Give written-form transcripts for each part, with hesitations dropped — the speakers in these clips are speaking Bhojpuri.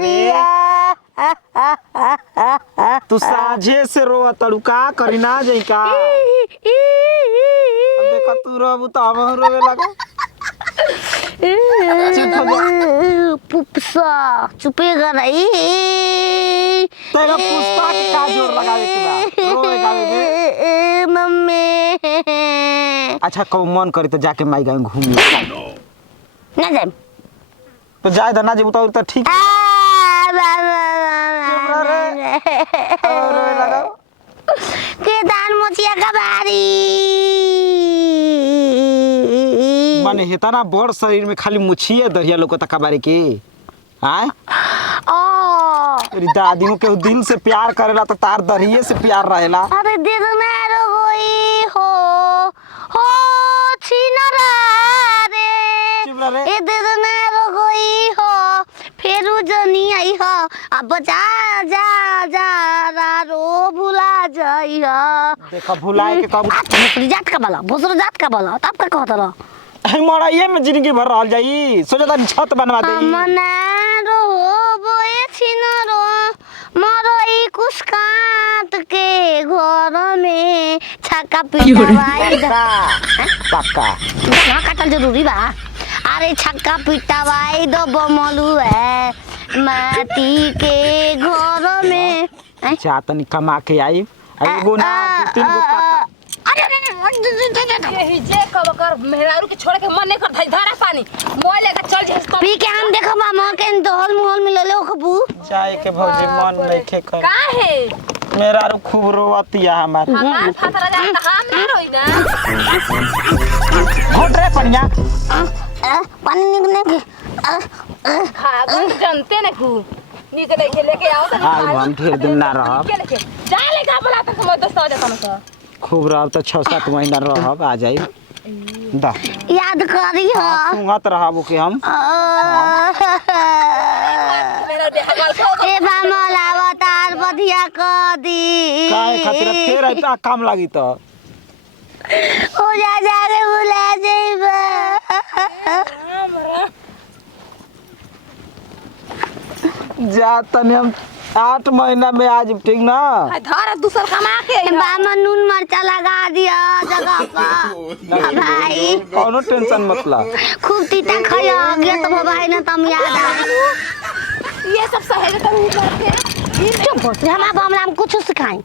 करिया। तू साझे से रो तड़ुका करी ना जाई का। देखा तू रोबू तो हम रोवे लगा। पुप्सा चुपेगा नहीं। तेरा पुष्पा के का जोर लगावे के बा रोए गावे में। मम्मी अच्छा कब मन करी तो जाके माई गाँव घूमी ना जाए तो जाए ना जेबू तो ठीक केदार मोचिया का बारी माने हेता ना बड़ शरीर में खाली मुछिए दहिया लोग तक बारी की आय तेरी दादी के दिल से प्यार करेला तो तार दरिये से प्यार रहेला। अरे दिल में रोई हो छीनरा रे ए दिल में रोई हो फेरू जनी आई हो अब जा जा जा रो भुला जाई हो। देखा भुलाए के कब जात का बोला भोसरो जात का बोला तब का कहत रहा मोरा ये में जिंदगी भर रहल जाई सोचा था छत बनवा दे मना रो बोए छिनरो मरई कुछ काट के घर में छक्का पिटवाई दा पक्का ना काटल जरूरी बा। अरे छक्का पिटवाई दो बमलू है माटी के घर में चातनी कमा के आई एगो ना तीन गो पक्का। यही जे कब कर मेहरारू के छोड़ के मन नहीं करता धारा पानी मोय लेके चल जे पी के हम देखो मामा के दोहल मोहल मिलले ओ खबू चाय के भौजी मन नहीं खे कर का है मेरा रू खूब रोवतिया हमार हमार फतरा जा त हम ना रोई ना घोट रे पनिया पानी निकने के भागो जानते न कु नीचे लेके लेके आओ त हम ढेर दिन ना रहब जा लेके बोला त हम दोस्त आ जाता न खूब रहब तो 6-7 महीना रहब आ जाई दा याद करी हो सुंगत रहब के हम ए बामल अवतार बधिया क दी काहे खातिर फेर आइता काम लागी त ओ जा जा के बुला जइबा जा तने हम 8 महीना में आज ठीक ना धारा दूसर कमा के बामा नून मरचा लगा दिया जगह पर भाई कोनो टेंशन मत ला खूब तीता खाया गया तो भाई ना तम याद आ ये सब सहेज कर ऊपर के चुप हो हम हम कुछ सिखाई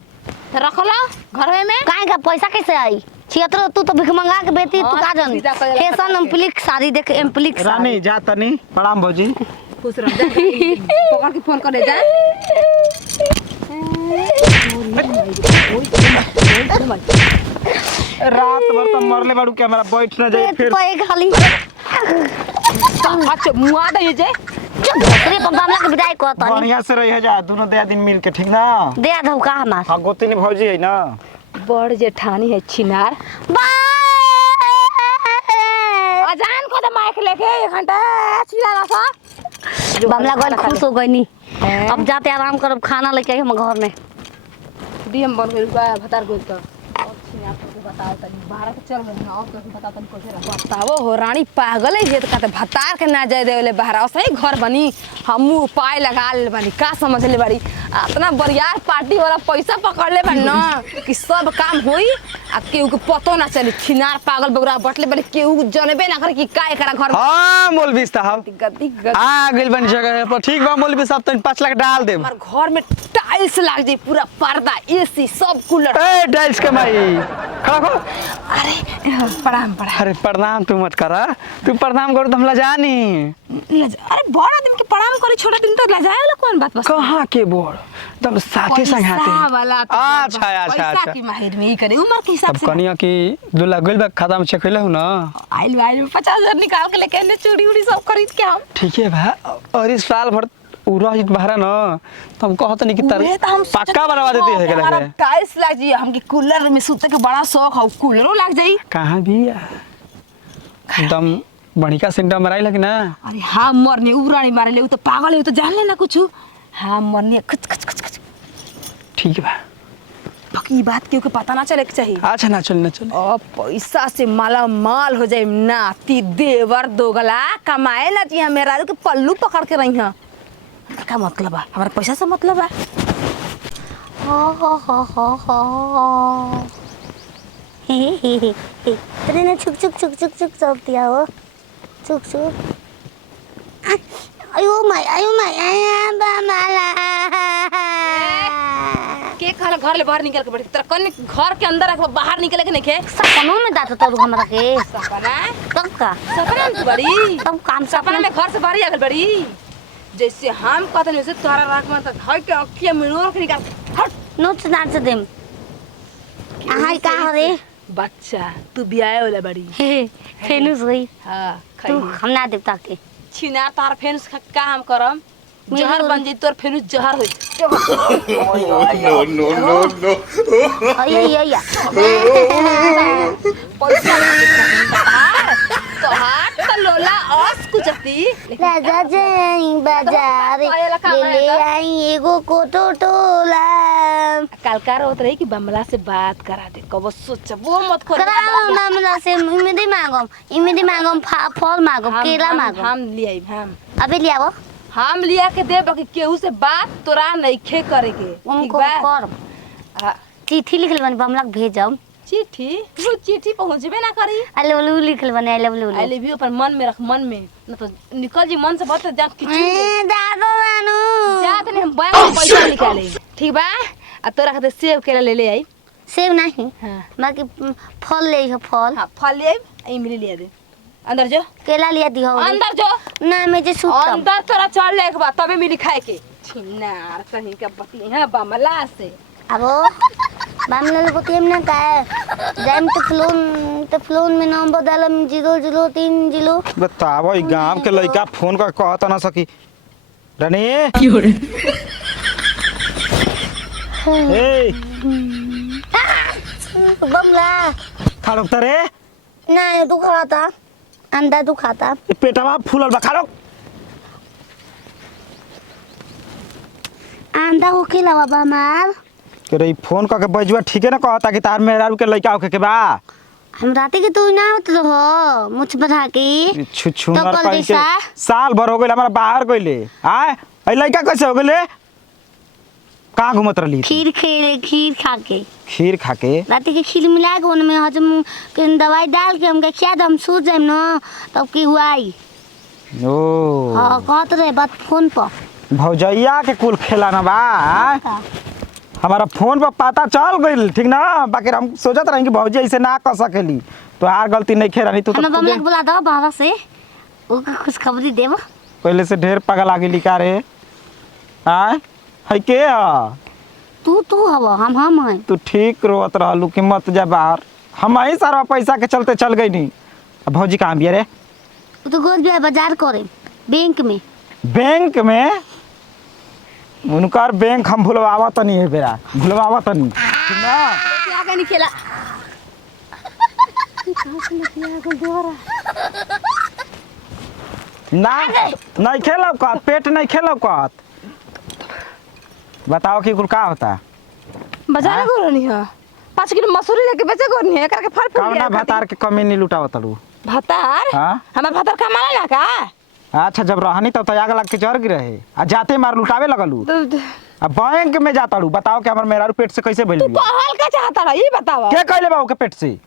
रख लो घर में काहे का पैसा कैसे आई छियतर तू तो भिख मंगा के बेटी तू का जान फैशन एम्प्लिक साड़ी देख एम्प्लिक रानी जा तनी प्रणाम भौजी खुश रह जा पकड़ के फोन कर ले जा रात भर तो मरले बाड़ू के हमरा बैठ ना जाए फिर पे खाली अच्छा मुआ दे जे दूसरे पंगामला के विदाई को तनी बढ़िया से रह जा दोनों दे दिन मिल के ठीक ना दे दऊ का हमार हां गोतिनी भौजी है ना बड़ जेठानी है छिनार अजान को तो माइक लेके 1 घंटा चिल्ला रहा था बमला गन खुश हो गई नी अब जाते आराम करब खाना लेके आई हम घर में डीएम बन गइल बा भतार गोल तो और छिनार को बताओ तनी बाहर के चल गई और तो बता तनी कैसे रह बताओ हो रानी पागल है जे कहते भतार के ना जाए देले बाहर सही घर बनी हमू उपाय लगा ले बनी का समझ ले बड़ी इतना बरियार पार्टी वाला पैसा पकड़ ले बन ना कि सब काम होई आ केहू के पतो ना चली छिनार पागल बगरा बटले बड़े केहू जनबे ना करे कि का एकरा घर हां मौलवी साहब गद्दी आ गइल बन जगह पर ठीक बा मौलवी साहब तनी 5 लाख डाल देब हमार घर में टाइल्स लाग जाई पूरा पर्दा एसी सब कूलर ए टाइल्स के माई खड़ा हो अरे प्रणाम अरे प्रणाम तू मत करा तू प्रणाम कर तो हम जानी अरे बड़ आदमी के प्रणाम करे छोटा दिन तो लजाए वाला कौन बात बस कहां के बोल तब साथे संगाते अच्छा पैसा की माहिर में ही करे उम्र के हिसाब तब से कनिया की 2 लाख गइल बा खाता में चेक कइले हो ना आइल 50,000 निकाल के लेके ने चूड़ी उड़ी सब खरीद के हम ठीक है बा और इस साल भर उरहित बहरा ना तो हम कहत नहीं कि पक्का बनवा देती है हमारा टाइल्स लग जी हमके कूलर में सूते के बड़ा शौक है कूलरो लग जाई कहां भी एकदम बढ़िया सेंटर मराई लगी ना अरे हां मरने उबरानी मारे ले तो पागल है तो जान ले ना कुछ हां मरने खच खच खच खच ठीक बा बाकी बात क्यों के पता ना चले के चाहिए अच्छा ना चल और पैसा से माला माल हो जाए नाती देवर दोगला कमाए ना जी मेरा के पल्लू पकड़ के रही हां का मतलब बा हमारा पैसा से मतलब बा तेरे ने छुक छुक छुक छुक छुक चल दिया हो छुक छुक आयो माय आया बामाला के कहला घर ले बाहर निकल के बैठ तेरा कन्ने घर के अंदर रख बाहर निकले के नहीं खे सपनों में दाता तो हमरा के सपना तब का सपना में बड़ी तब काम सपना में घर से बाहर आ गल बड़ी जैसे हम कहते हैं वैसे तोहरा राख में तक हट के अखिया मिनोर के निकाल हट नोच नाच देम हाय का रे बच्चा तू बियाह वाला बड़ी फेनुस होई हां तू खाई हम ना देवता के छिना तार फेनुस का हम करम जहर बन जाई तोर फेनुस जहर होई no. अय पैसा तो हाथ तो लोला औस कुचती राजा जाई बाजार ले आई एगो कोटो टोला कलकार होत रही कि बमला से बात करा दे कब सोचबो मत कर कराओ मामला से इमेदी मांगम फल मांगम केला मांगम हम लियाई हम अबे लियाओ हम लिया के देब कि केहू से बात तोरा नइखे करे के ठीक उनको बा कर चिट्ठी लिखल बनी बमला के भेजम चिट्ठी वो चिट्ठी पहुंचबे ना करी आई लव यू लिखल बनी I love you I live you पर मन में रख मन में न तो निकल जी मन से बात जा कि दादो नानू जा तनी हम बैंक में पैसा निकाले ठीक बा आ तोरा खातिर सेब केला ले ले आई सेब नहीं हां बाकी फल ले हो फल हां फल ले आई मिली लिया दे अंदर जो केला लिया दिहो अंदर जो ना मैं जे सुतम अंदर तोरा चल ले के बाद तबे मिली खाए के छिनार कहीं के बती हां बमला से अबो बामला ले बतेम ना का जाम तो फ्लोन में नाम बदलम 003 बताओ ई गांव के लड़का फोन कर कहत ना सकी रानी ए बमला खा लो तरे ना ये दुखाता अंडा दुखाता पेटवा फूलल बा खा लो अंडा को खिला बाबा मार के रे फोन करके बजुआ ठीके ना कहता कि तार मेहरारू के लड़का होके के बा हम राते के तू ना होत हो मुछ बढ़ा के छुछुनर तो कल कहीं के जैसा? साल भर हो गइल हमारा बाहर गइले आय ए लड़का कैसे हो गइले कहाँ घूमत रहली तू? खीर खा के खीर खा के राते के खीर मिला के उनमें हजम के दवाई डाल के हमके खिया दम सो जाम ना तब की हुआई ओ हां कहत रहे बात फोन पर भौजैया के कुल खेला ना बा आय? हमारा फोन पर पता चल गइल ठीक ना बाकी हम सोचत रही कि भौजी ऐसे ना कर सकेली तो हार गलती नहीं खेरानी तू हम तो बमला के बुला दो बाहर से ओ कुछ खबरी देब पहले से ढेर पागल आगे लिखा रे आय है के तू हव हम हैं तू ठीक रोत रहलू कि मत जा बाहर हम ही सारा पैसा के चलते चल गई नी अब भौजी कहाँ बिया रे तो गोद बिया बाजार करे बैंक में उनकर बैंक हम भूलवावा तो नहीं है बेरा भूलवावा तो नहीं ठीक ना आगे नहीं खेला ना नहीं खेलो कत पेट नहीं खेलो कत बताओ कि कुल का होता बाजार हाँ? को रहनी है 5 किलो मसूरी लेके बेचे को नहीं है करके फल फूल कवना भतार के कमी नहीं लुटावत तलू भतार हाँ? हमार भतार कमाला ना का अच्छा जब रहनी तब तो आग लग के जर गिरे आ जाते मार लुटावे लगलू अब बैंक में जाता लू बताओ कि हमर मेहरारू पेट से कैसे भइल तू बिया? कहल का चाहता रहा ये बतावा के कहले बाबू के पेट से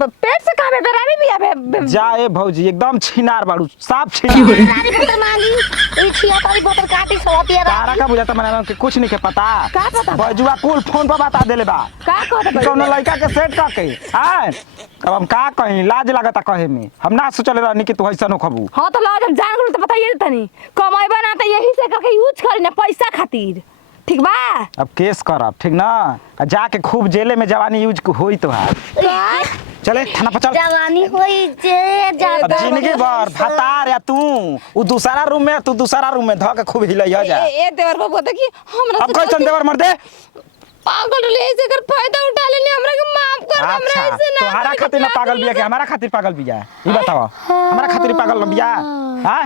पेट से कहां बेरानी भी है जाए भौजी एकदम छिनार बाड़ू साफ छिनार तारी बोतल मांगी ई छिया तारी बोतल काटी सो पिया तारा का बुझाता मैंने कि कुछ नहीं के पता का पता? बजुआ कुल फोन पर बता देले बा का कहत कौनो लड़का के सेट करके आय अब हम का कहीं लाज लगता कहे में हम ना सोचले रहनी कि तू ऐसा नो खबू हां तो लाज हम जान गलो तो बताइए तनी कमाई बना तो यही से करके यूज करी ना पैसा खातिर ठीक बा अब केस करब ठीक ना आ जाके खूब जेले में जवानी यूज होई तो है चले थाना पर चल जवानी होई जे अब जाता जिंदगी भर भतार या तू उ दूसरा रूम में तू दूसरा रूम में ध के खूब हिलैया जा ए देवर बाबू देखी हमरा अब कैसन देवर मर दे पागल ले से कर फायदा उठा लेनी हमरा के माफ कर हमरा अच्छा ऐसे ना तोहरा खातिर ना पागल बिया के हमारा खातिर पागल बिया ई बताओ हमारा खातिर पागल बिया हां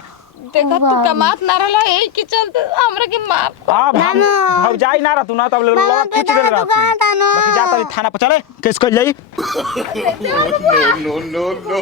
देखा तू कमात ना रहला ए कि चलते हमरा के माफ अब हम भौजाई ना रहतू ना तब ले मामा कुछ बेटा देर दुकान रहतू था ना। बाकी जाता थाना पर चले केस कर जाई No. कर